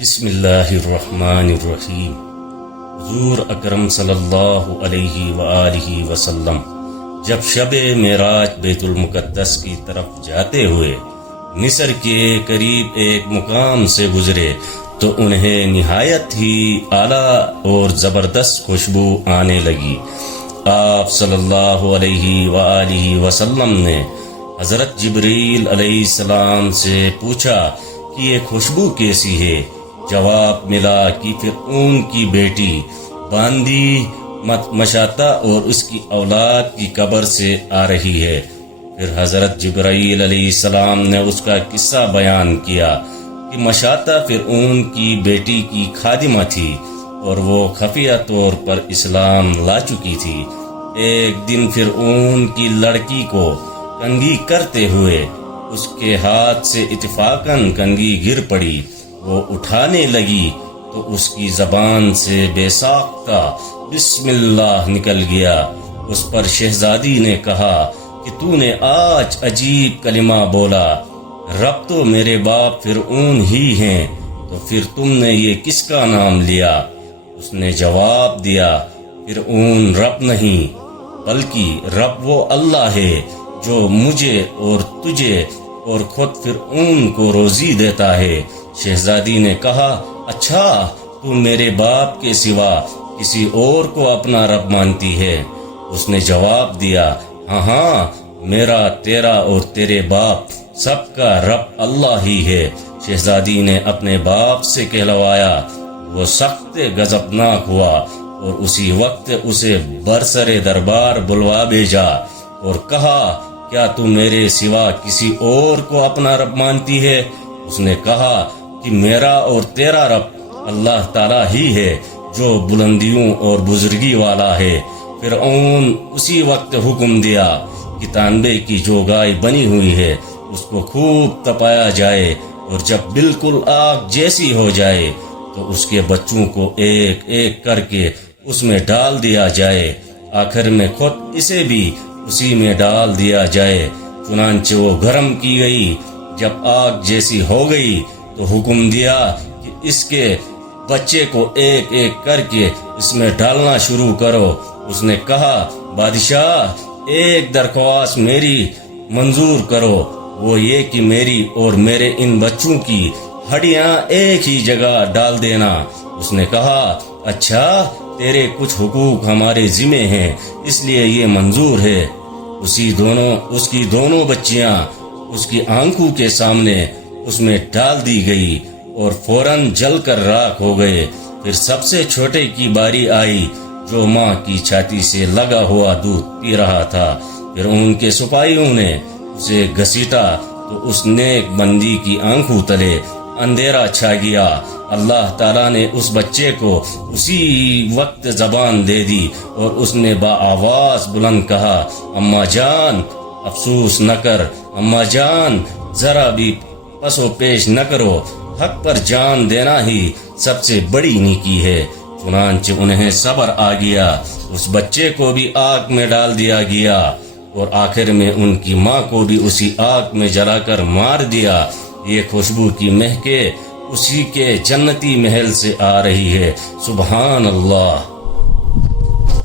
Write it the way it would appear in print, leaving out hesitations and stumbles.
بسم اللہ الرحمن الرحیم۔ حضور اکرم صلی اللہ علیہ وآلہ وسلم جب شب معراج بیت المقدس کی طرف جاتے ہوئے مصر کے قریب ایک مقام سے گزرے تو انہیں نہایت ہی اعلیٰ اور زبردست خوشبو آنے لگی۔ آپ صلی اللہ علیہ وآلہ وسلم نے حضرت جبریل علیہ السلام سے پوچھا کہ یہ خوشبو کیسی ہے؟ جواب ملا کہ فرعون کی بیٹی باندی مشاطہ اور اس کی اولاد کی قبر سے آ رہی ہے۔ پھر حضرت جبرائیل علیہ السلام نے اس کا قصہ بیان کیا کہ مشاطہ فرعون کی بیٹی کی خادمہ تھی اور وہ خفیہ طور پر اسلام لا چکی تھی۔ ایک دن فرعون کی لڑکی کو کنگھی کرتے ہوئے اس کے ہاتھ سے اتفاقاً کنگھی گر پڑی۔ وہ اٹھانے لگی تو اس کی زبان سے بے ساختہ بسم اللہ نکل گیا۔ اس پر شہزادی نے کہا کہ تو نے آج عجیب کلمہ بولا، رب تو میرے باپ فرعون ہی ہیں، تو پھر تم نے یہ کس کا نام لیا؟ اس نے جواب دیا، فرعون رب نہیں بلکہ رب وہ اللہ ہے جو مجھے اور تجھے اور خود فرعون کو روزی دیتا ہے۔ شہزادی نے کہا، اچھا تو میرے باپ کے سوا کسی اور کو اپنا رب مانتی ہے؟ اس نے جواب دیا، ہاں میرا، تیرا اور تیرے باپ سب کا رب اللہ ہی ہے۔ شہزادی نے اپنے باپ سے کہلوایا، وہ سخت غضبناک ہوا اور اسی وقت اسے برسر دربار بلوا بھیجا اور کہا، کیا تو میرے سوا کسی اور کو اپنا رب مانتی ہے؟ اس نے کہا کہ میرا اور تیرا رب اللہ تعالیٰ ہی ہے جو بلندیوں اور بزرگی والا ہے۔ فرعون اسی وقت حکم دیا کہ تانبے کی جو گائے بنی ہوئی ہے اس کو خوب تپایا جائے اور جب بالکل آگ جیسی ہو جائے تو اس کے بچوں کو ایک ایک کر کے اس میں ڈال دیا جائے، آخر میں خود اسے بھی اسی میں ڈال دیا جائے۔ چنانچہ وہ گرم کی گئی۔ جب آگ جیسی ہو گئی تو حکم دیا کہ اس کے بچے کو ایک ایک کر کے اس میں ڈالنا شروع کرو۔ اس نے کہا، بادشاہ ایک درخواست میری منظور کرو، وہ یہ کہ میری اور میرے ان بچوں کی ہڈیاں ایک ہی جگہ ڈال دینا۔ اس نے کہا، اچھا تیرے کچھ حقوق ہمارے ذمہ ہیں اس لیے یہ منظور ہے۔ اس کی دونوں بچیاں اس کی آنکھوں کے سامنے اس میں ڈال دی گئی اور فوراً جل کر راکھ ہو گئے۔ پھر سب سے چھوٹے کی باری آئی جو ماں کی چھاتی سے لگا ہوا دودھ پی رہا تھا۔ پھر ان کے سپاہیوں نے اسے گھسیٹا تو اس نیک بندی کی آنکھوں تلے اندھیرا چھا گیا۔ اللہ تعالیٰ نے اس بچے کو اسی وقت زبان دے دی اور اس نے بآواز بلند کہا، اماں جان افسوس نہ کر، اماں جان ذرا بھی پس و پیش نہ کرو، حق پر جان دینا ہی سب سے بڑی نیکی ہے۔ چنانچہ انہیں صبر آ گیا، اس بچے کو بھی آگ میں ڈال دیا گیا اور آخر میں ان کی ماں کو بھی اسی آگ میں جلا کر مار دیا۔ یہ خوشبو کی مہکیں اسی کے جنتی محل سے آ رہی ہے۔ سبحان اللہ۔